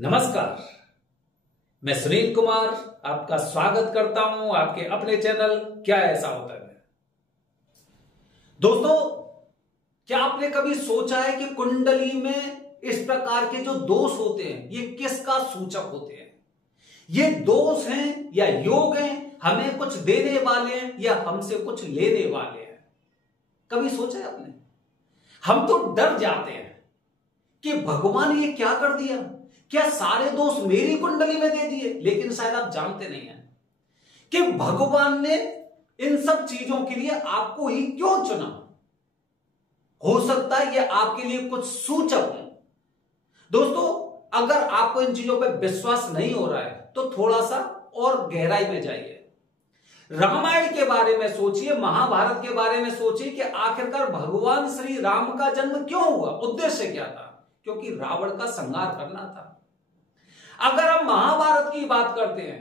नमस्कार, मैं सुनील कुमार आपका स्वागत करता हूं आपके अपने चैनल क्या ऐसा होता है। दोस्तों, क्या आपने कभी सोचा है कि कुंडली में इस प्रकार के जो दोष होते हैं ये किसका सूचक होते हैं? ये दोष हैं या योग हैं, हमें कुछ देने वाले हैं या हमसे कुछ लेने वाले हैं? कभी सोचा है आपने? हम तो डर जाते हैं कि भगवान ये क्या कर दिया, क्या सारे दोष मेरी कुंडली में दे दिए? लेकिन शायद आप जानते नहीं हैं कि भगवान ने इन सब चीजों के लिए आपको ही क्यों चुना। हो सकता है ये आपके लिए कुछ सूचक हो। दोस्तों, अगर आपको इन चीजों पर विश्वास नहीं हो रहा है तो थोड़ा सा और गहराई में जाइए। रामायण के बारे में सोचिए, महाभारत के बारे में सोचिए कि आखिरकार भगवान श्री राम का जन्म क्यों हुआ, उद्देश्य क्या था? क्योंकि रावण का संहार करना था। अगर हम महाभारत की बात करते हैं,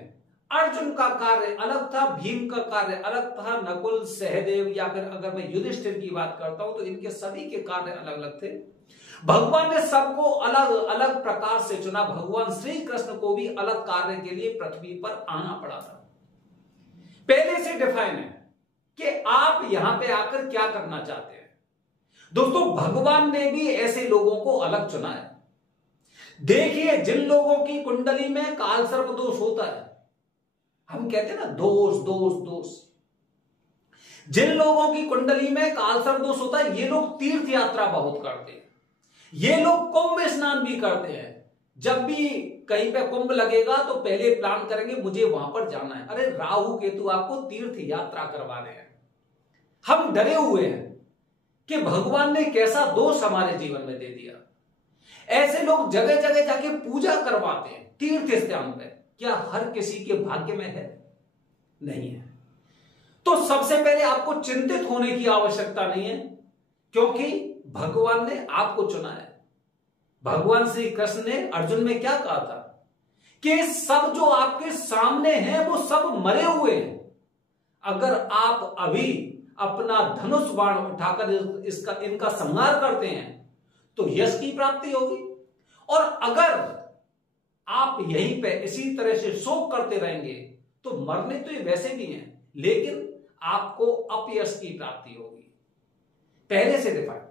अर्जुन का कार्य अलग था, भीम का कार्य अलग था, नकुल, सहदेव या फिर अगर मैं युधिष्ठिर की बात करता हूं तो इनके सभी के कार्य अलग अलग थे। भगवान ने सबको अलग अलग प्रकार से चुना। भगवान श्री कृष्ण को भी अलग कार्य के लिए पृथ्वी पर आना पड़ा था। पहले से डिफाइन है कि आप यहां पे आकर क्या करना चाहते हैं। दोस्तों, भगवान ने भी ऐसे लोगों को अलग चुना है। देखिए, जिन लोगों की कुंडली में काल सर्प दोष होता है, हम कहते हैं ना दोष दोष दोष, जिन लोगों की कुंडली में काल सर्प दोष होता है, ये लोग तीर्थ यात्रा बहुत करते हैं। ये लोग कुंभ स्नान भी करते हैं। जब भी कहीं पे कुंभ लगेगा तो पहले प्लान करेंगे मुझे वहां पर जाना है। अरे राहु केतु आपको तीर्थ यात्रा करवा रहे हैं। हम डरे हुए हैं कि भगवान ने कैसा दोष हमारे जीवन में दे दिया। ऐसे लोग जगह जगह जाके पूजा करवाते हैं तीर्थ स्थान पे। क्या हर किसी के भाग्य में है? नहीं है। तो सबसे पहले आपको चिंतित होने की आवश्यकता नहीं है, क्योंकि भगवान ने आपको चुना है। भगवान श्री कृष्ण ने अर्जुन में क्या कहा था कि सब जो आपके सामने हैं वो सब मरे हुए हैं। अगर आप अभी अपना धनुष बाण उठाकर इनका संहार करते हैं तो यश की प्राप्ति होगी, और अगर आप यहीं पे इसी तरह से शोक करते रहेंगे तो मरने तो ये वैसे भी हैं, लेकिन आपको अपयश की प्राप्ति होगी। पहले से डिफाइन।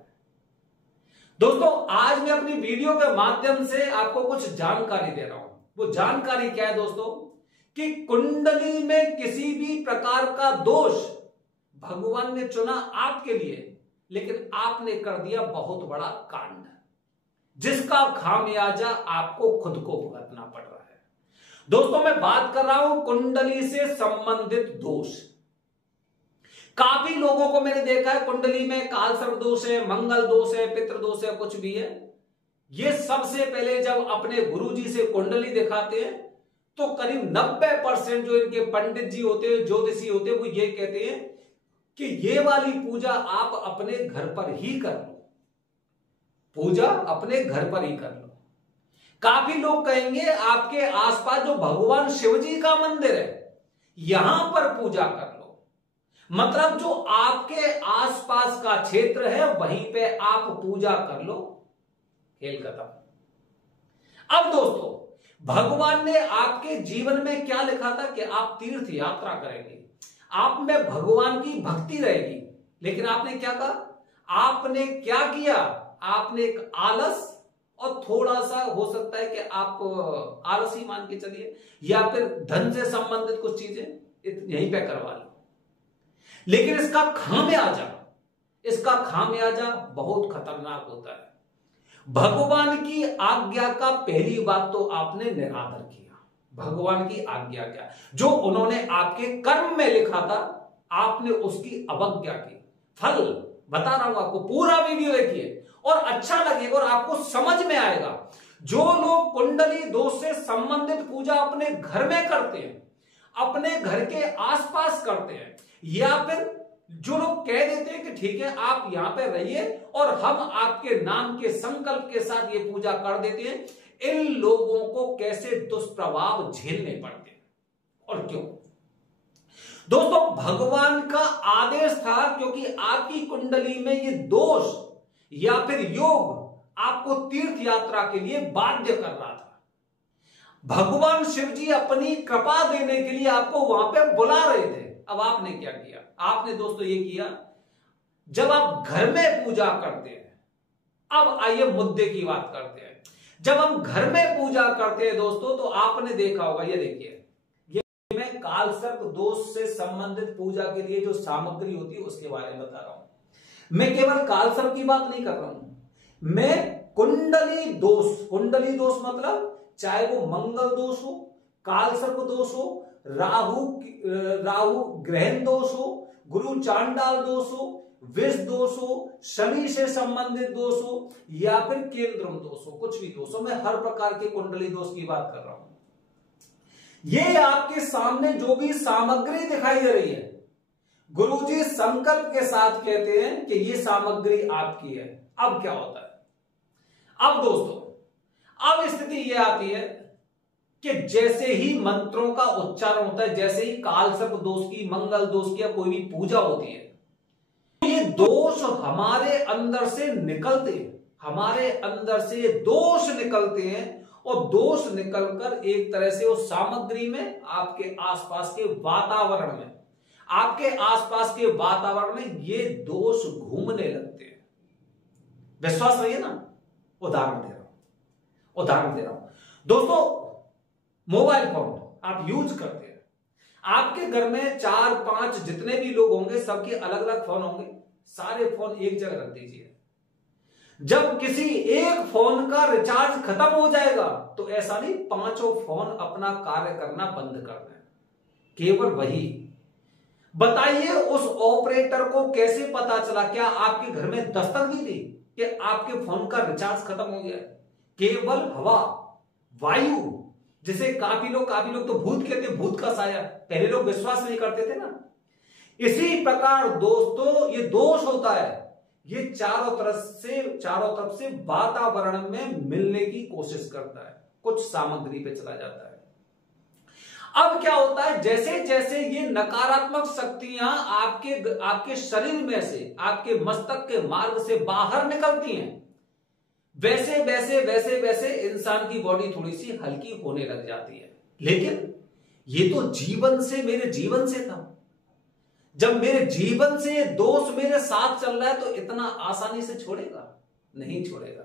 दोस्तों, आज मैं अपनी वीडियो के माध्यम से आपको कुछ जानकारी दे रहा हूं। वो जानकारी क्या है दोस्तों? कि कुंडली में किसी भी प्रकार का दोष भगवान ने चुना आपके लिए, लेकिन आपने कर दिया बहुत बड़ा कांड, जिसका खामियाजा आपको खुद को भुगतना पड़ रहा है। दोस्तों, मैं बात कर रहा हूं कुंडली से संबंधित दोष। काफी लोगों को मैंने देखा है कुंडली में काल सर्प दोष है, मंगल दोष है, पितृ दोष है, कुछ भी है। ये सबसे पहले जब अपने गुरुजी से कुंडली दिखाते हैं तो करीब 90% जो इनके पंडित जी होते हैं, ज्योतिषी होते हैं, वो ये कहते हैं कि ये वाली पूजा आप अपने घर पर ही कर लो। पूजा अपने घर पर ही कर लो। काफी लोग कहेंगे आपके आसपास जो भगवान शिव जी का मंदिर है यहां पर पूजा कर लो। मतलब जो आपके आसपास का क्षेत्र है वहीं पे आप पूजा कर लो। खेल खत्म। अब दोस्तों, भगवान ने आपके जीवन में क्या लिखा था कि आप तीर्थ यात्रा करेंगे, आप में भगवान की भक्ति रहेगी, लेकिन आपने क्या कहा? आपने क्या किया? आपने एक आलस, और थोड़ा सा हो सकता है कि आप आलसी मान के चलिए, या फिर धन से संबंधित कुछ चीजें यहीं पे करवा लो। लेकिन इसका खामियाजा बहुत खतरनाक होता है। भगवान की आज्ञा का पहली बात तो आपने निरादर किया। भगवान की आज्ञा क्या? जो उन्होंने आपके कर्म में लिखा था आपने उसकी अवज्ञा की। फल बता रहा हूं आपको, पूरा वीडियो देखिए और अच्छा लगेगा और आपको समझ में आएगा। जो लोग कुंडली दोष से संबंधित पूजा अपने घर में करते हैं, अपने घर के आसपास करते हैं, या फिर जो लोग कह देते हैं कि ठीक है आप यहां पे रहिए और हम आपके नाम के संकल्प के साथ ये पूजा कर देते हैं, इन लोगों को कैसे दुष्प्रभाव झेलने पड़ते हैं और क्यों? दोस्तों, भगवान का आदेश था, क्योंकि आपकी कुंडली में ये दोष या फिर योग आपको तीर्थ यात्रा के लिए बाध्य कर रहा था। भगवान शिव जी अपनी कृपा देने के लिए आपको वहां पे बुला रहे थे। अब आपने क्या किया? आपने दोस्तों ये किया, जब आप घर में पूजा करते हैं, अब आइए मुद्दे की बात करते हैं। जब हम घर में पूजा करते हैं दोस्तों, तो आपने देखा होगा, ये देखिए, ये मैं कालसर्प दोष से संबंधित पूजा के लिए जो सामग्री होती है उसके बारे में बता रहा हूं। मैं केवल कालसर्प की बात नहीं कर रहा हूं, मैं कुंडली दोष मतलब चाहे वो मंगल दोष हो, कालसर्प दोष हो, राहु ग्रहण दोष हो, गुरु चांडाल दोष हो, विष दोष हो, शनि से संबंधित दोष हो, या फिर केंद्रम दोष हो, कुछ भी दोष हो, मैं हर प्रकार के कुंडली दोष की बात कर रहा हूं। ये आपके सामने जो भी सामग्री दिखाई दे रही है, गुरुजी संकल्प के साथ कहते हैं कि ये सामग्री आपकी है। अब क्या होता है? अब दोस्तों, अब स्थिति ये आती है कि जैसे ही मंत्रों का उच्चारण होता है, जैसे ही कालसर्प दोष की, मंगल दोष की या कोई भी पूजा होती है, ये दोष हमारे अंदर से निकलते हैं, हमारे अंदर से दोष निकलते हैं, और दोष निकलकर एक तरह से उस सामग्री में, आपके आसपास के वातावरण में, आपके आसपास के वातावरण में ये दोष घूमने लगते हैं। विश्वास रहिए ना, उदाहरण दे रहा हूं दोस्तों। मोबाइल फोन आप यूज करते हैं, आपके घर में 4-5 जितने भी लोग होंगे, सबके अलग अलग फोन होंगे, सारे फोन एक जगह रख दीजिए। जब किसी एक फोन का रिचार्ज खत्म हो जाएगा, तो ऐसा नहीं 5 फोन अपना कार्य करना बंद कर दें, केवल वही। बताइए उस ऑपरेटर को कैसे पता चला? क्या आपके घर में दस्तक दी थी कि आपके फोन का रिचार्ज खत्म हो गया? केवल हवा, वायु, जिसे काफी लोग तो भूत कहते, भूत का साया, पहले लोग विश्वास नहीं करते थे ना। इसी प्रकार दोस्तों ये दोष होता है, ये चारों तरफ से वातावरण में मिलने की कोशिश करता है, कुछ सामग्री पे चला जाता है। अब क्या होता है, जैसे जैसे ये नकारात्मक शक्तियां आपके शरीर में से, आपके मस्तक के मार्ग से बाहर निकलती हैं, वैसे वैसे इंसान की बॉडी थोड़ी सी हल्की होने लग जाती है। लेकिन ये तो मेरे जीवन से था। जब मेरे जीवन से ये दोष मेरे साथ चल रहा है, तो इतना आसानी से छोड़ेगा? नहीं छोड़ेगा।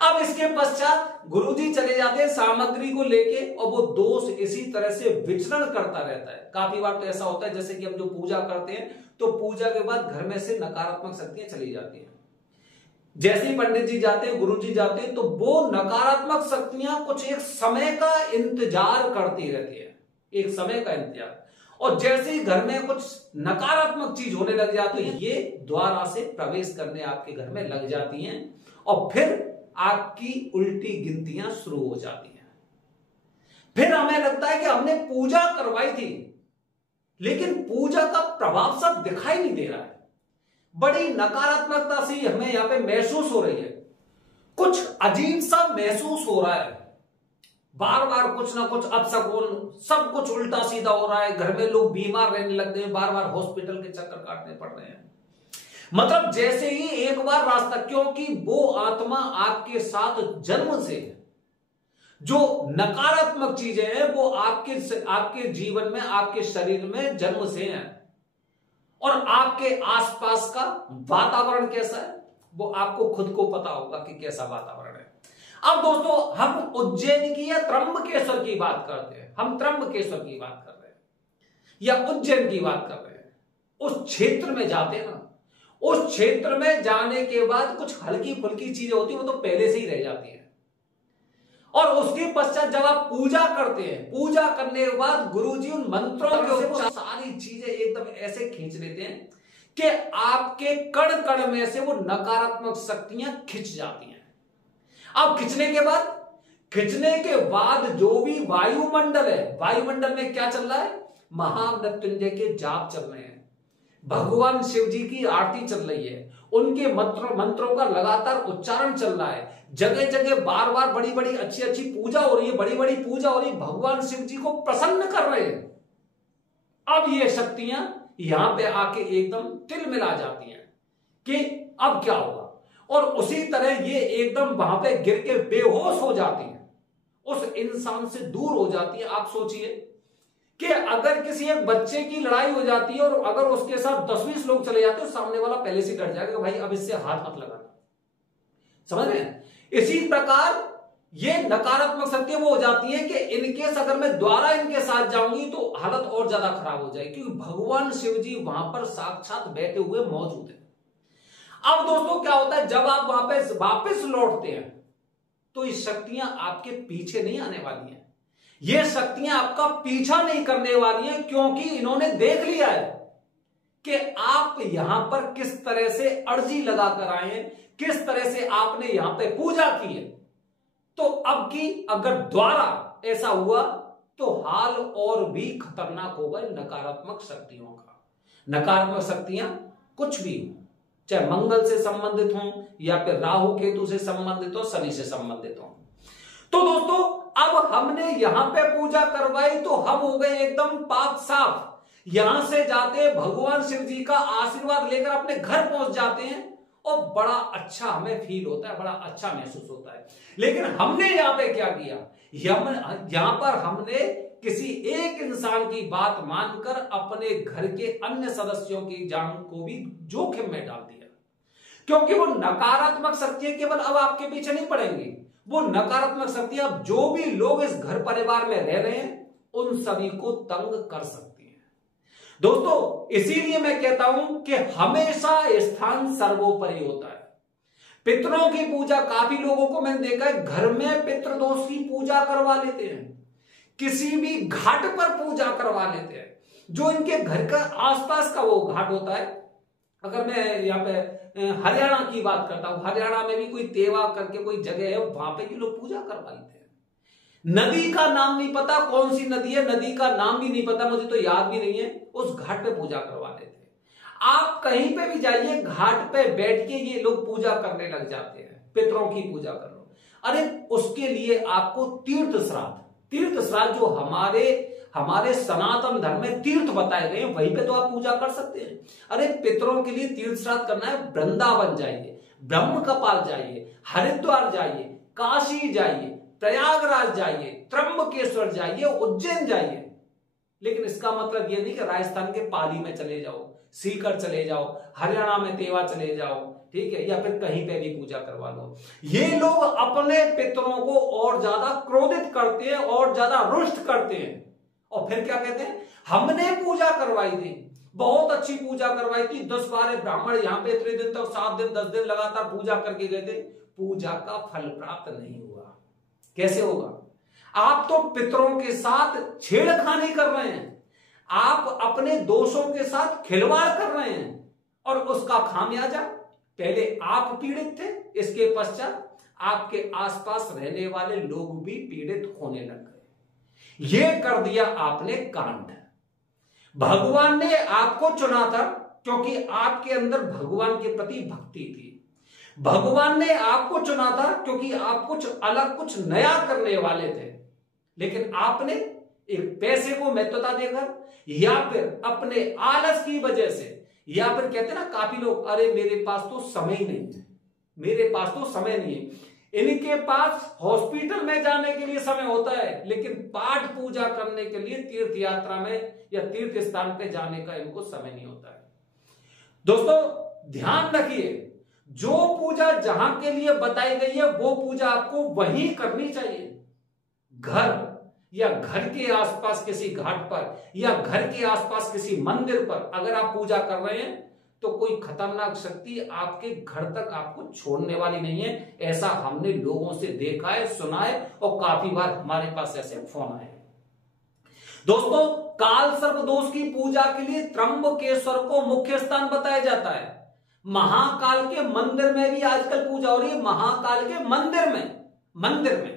अब इसके पश्चात गुरुजी चले जाते हैं सामग्री को लेके, और वो दोष इसी तरह से विचरण करता रहता है। काफी बार तो ऐसा होता है, जैसे कि हम जो पूजा करते हैं, तो पूजा के बाद घर में से नकारात्मक शक्तियां चली जाती हैं। जैसे ही पंडित जी जाते हैं, गुरु जी जाते हैं, तो वो नकारात्मक शक्तियां कुछ एक समय का इंतजार करती रहती है, एक समय का इंतजार। और जैसे ही घर में कुछ नकारात्मक चीज होने लग जाती है, ये द्वारा से प्रवेश करने आपके घर में लग जाती हैं, और फिर आपकी उल्टी गिनतियां शुरू हो जाती हैं। फिर हमें लगता है कि हमने पूजा करवाई थी, लेकिन पूजा का प्रभाव सब दिखाई नहीं दे रहा है। बड़ी नकारात्मकता सी हमें यहां पे महसूस हो रही है, कुछ अजीब सा महसूस हो रहा है, बार बार कुछ ना कुछ अपशकुन, सब कुछ उल्टा सीधा हो रहा है। घर में लोग बीमार रहने लग गए, बार बार हॉस्पिटल के चक्कर काटने पड़ रहे हैं। मतलब जैसे ही एक बार रास्ता, क्योंकि वो आत्मा आपके साथ जन्म से है, जो नकारात्मक चीजें हैं वो आपके जीवन में, आपके शरीर में जन्म से हैं। और आपके आसपास का वातावरण कैसा है, वो आपको खुद को पता होगा कि कैसा वातावरण है। अब दोस्तों, हम उज्जैन की या त्र्यंबकेश्वर की बात करते हैं, हम त्र्यंबकेश्वर की बात कर रहे हैं या उज्जैन की बात कर रहे हैं। उस क्षेत्र में जाते हैं ना, उस क्षेत्र में जाने के बाद कुछ हल्की फुल्की चीजें होती है, वो तो पहले से ही रह जाती है। और उसके पश्चात जब आप पूजा करते हैं, पूजा करने के बाद गुरुजी उन मंत्रों के ऊपर सारी चीजें एकदम ऐसे खींच लेते हैं कि आपके कण कण में से वो नकारात्मक शक्तियां खिंच जाती हैं। अब खिंचने के बाद जो भी वायुमंडल है, वायुमंडल में क्या चल रहा है? महामृत्युंजय के जाप चल रहे हैं, भगवान शिव जी की आरती चल रही है, उनके मंत्रों का लगातार उच्चारण चल रहा है, जगह जगह बार बार बड़ी बड़ी अच्छी पूजा हो रही है, बड़ी बड़ी पूजा हो रही है, भगवान शिव जी को प्रसन्न कर रहे हैं। अब ये शक्तियां यहां पे आके एकदम तिल मिला जाती हैं कि अब क्या होगा, और उसी तरह ये एकदम वहां पे गिर के बेहोश हो जाती हैं। उस इंसान से दूर हो जाती है। आप सोचिए कि अगर किसी एक बच्चे की लड़ाई हो जाती है और अगर उसके साथ 10-20 लोग चले जाते हैं, सामने वाला पहले से डर जाएगा, भाई अब इससे हाथ मत लगाना। समझ रहे हैं? इसी प्रकार ये नकारात्मक शक्तियां वो हो जाती है कि इनकेस अगर मैं द्वारा इनके साथ जाऊंगी तो हालत और ज्यादा खराब हो जाएगी, क्योंकि भगवान शिव जी वहां पर साक्षात बैठे हुए मौजूद हैं। अब दोस्तों क्या होता है, जब आप वहां पे वापस लौटते हैं तो ये शक्तियां आपके पीछे नहीं आने वाली हैं, ये शक्तियां आपका पीछा नहीं करने वाली हैं, क्योंकि इन्होंने देख लिया है कि आप यहां पर किस तरह से अर्जी लगाकर आए हैं, किस तरह से आपने यहां पे पूजा की है। तो अब की अगर द्वारा ऐसा हुआ तो हाल और भी खतरनाक होगा नकारात्मक शक्तियों का। नकारात्मक शक्तियां कुछ भी हो, चाहे मंगल से संबंधित हो या फिर राहु केतु से संबंधित हो, शनि से संबंधित हो। तो दोस्तों अब हमने यहां पे पूजा करवाई तो हम हो गए एकदम पाक साफ। यहां से जाते भगवान शिव जी का आशीर्वाद लेकर अपने घर पहुंच जाते हैं और बड़ा अच्छा हमें फील होता है, बड़ा अच्छा महसूस होता है। लेकिन हमने यहां पे क्या किया, यहां पर हमने किसी एक इंसान की बात मानकर अपने घर के अन्य सदस्यों की जान को भी जोखिम में डाल दिया, क्योंकि वो नकारात्मक शक्तियां केवल अब आपके पीछे नहीं पड़ेंगी, वो नकारात्मक शक्तियां अब जो भी लोग इस घर परिवार में रह रहे हैं उन सभी को तंग कर सकती हैं। दोस्तों इसीलिए मैं कहता हूं कि हमेशा स्थान सर्वोपरि होता है। पितरों की पूजा, काफी लोगों को मैंने देखा है घर में पितृदोष की पूजा करवा लेते हैं, किसी भी घाट पर पूजा करवा लेते हैं, जो इनके घर का आसपास का वो घाट होता है। अगर मैं यहाँ पे हरियाणा की बात करता हूं, हरियाणा में भी कोई तेवा करके कोई जगह है, वहां पे ये लोग पूजा करवा लेते हैं। नदी का नाम नहीं पता, कौन सी नदी है, नदी का नाम भी नहीं पता, मुझे तो याद भी नहीं है, उस घाट पे पूजा करवा लेते हैं। आप कहीं पे भी जाइए, घाट पे बैठ के ये लोग पूजा करने लग जाते हैं, पितरों की पूजा कर लो। अरे उसके लिए आपको तीर्थ श्राद्ध जो हमारे सनातन धर्म में तीर्थ बताए गए हैं, वहीं पे तो आप पूजा कर सकते हैं। अरे पितरों के लिए तीर्थ श्राद्ध करना है, वृंदावन जाइए, ब्रह्म कपाल जाइए, हरिद्वार जाइए, काशी जाइए, प्रयागराज जाइए, त्र्यंबकेश्वर जाइए, उज्जैन जाइए। लेकिन इसका मतलब यह नहीं कि राजस्थान के पाली में चले जाओ, सीकर चले जाओ, हरियाणा में तेवा चले जाओ, ठीक है, या फिर कहीं पे भी पूजा करवा लो। ये लोग अपने पितरों को और ज्यादा क्रोधित करते हैं और ज्यादा रुष्ट करते हैं, और फिर क्या कहते हैं, हमने पूजा करवाई थी, बहुत अच्छी पूजा करवाई थी, 10-12 ब्राह्मण यहाँ पे इतने दिन तक 7 दिन 10 दिन लगातार पूजा करके गए थे, पूजा का फल प्राप्त नहीं हुआ। कैसे होगा? आप तो पितरों के साथ छेड़खानी कर रहे हैं, आप अपने दोषों के साथ खिलवाड़ कर रहे हैं, और उसका खामियाजा पहले आप पीड़ित थे, इसके पश्चात आपके आसपास रहने वाले लोग भी पीड़ित होने लग गए। यह कर दिया आपने कांड। भगवान ने आपको चुना था क्योंकि आपके अंदर भगवान के प्रति भक्ति थी। भगवान ने आपको चुना था क्योंकि आप कुछ अलग, कुछ नया करने वाले थे। लेकिन आपने एक पैसे को महत्वता देकर, या फिर अपने आलस की वजह से, या फिर कहते ना काफी लोग, अरे मेरे पास तो समय नहीं है, मेरे पास तो समय नहीं है। इनके पास हॉस्पिटल में जाने के लिए समय होता है, लेकिन पाठ पूजा करने के लिए तीर्थ यात्रा में या तीर्थ स्थान पे जाने का इनको समय नहीं होता है। दोस्तों ध्यान रखिए, जो पूजा जहां के लिए बताई गई है वो पूजा आपको वहीं करनी चाहिए। घर या घर के आसपास किसी घाट पर या घर के आसपास किसी मंदिर पर अगर आप पूजा कर रहे हैं तो कोई खतरनाक शक्ति आपके घर तक आपको छोड़ने वाली नहीं है। ऐसा हमने लोगों से देखा है, सुना है, और काफी बार हमारे पास ऐसे फोन आए। दोस्तों काल सर्प दोष की पूजा के लिए त्र्यंबकेश्वर को मुख्य स्थान बताया जाता है। महाकाल के मंदिर में भी आजकल पूजा हो रही है, महाकाल के मंदिर में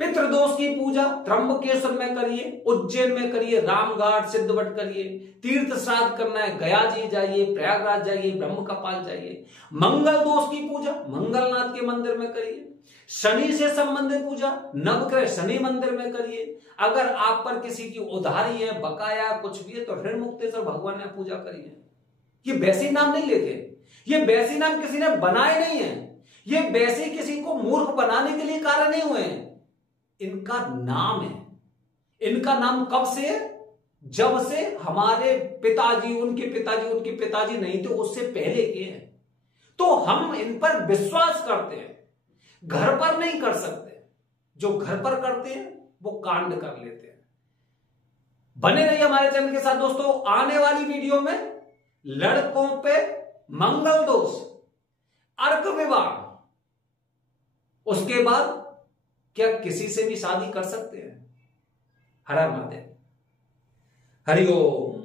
पितृदोष की पूजा त्र्यंबकेश्वर में करिए, उज्जैन में करिए, रामघाट सिद्धवट करिए। तीर्थ श्राद्ध करना है, गया जी जाइए, प्रयागराज जाइए, ब्रह्म कपाल जाइए। मंगल दोष की पूजा मंगलनाथ के मंदिर में करिए। शनि से संबंधित पूजा नवग्रह शनि मंदिर में करिए। अगर आप पर किसी की उधारी है, बकाया कुछ भी है, तो ऋण मुक्तेश्वर भगवान ने पूजा करिए। ये वैसे नाम नहीं लेते, ये वैसे नाम किसी ने बनाए नहीं है, ये वैसे किसी को मूर्ख बनाने के लिए कार्य नहीं हुए हैं। इनका नाम है। इनका नाम कब से है? जब से हमारे पिताजी, उनके पिताजी नहीं थे, उससे पहले के हैं। तो हम इन पर विश्वास करते हैं, घर पर नहीं कर सकते। जो घर पर करते हैं वो कांड कर लेते हैं। बने रहिए हमारे चैनल के साथ दोस्तों। आने वाली वीडियो में लड़कों पे मंगल दोष, अर्क विवाह, उसके बाद क्या किसी से भी शादी कर सकते हैं? हर हर महादेव, हरि ओम।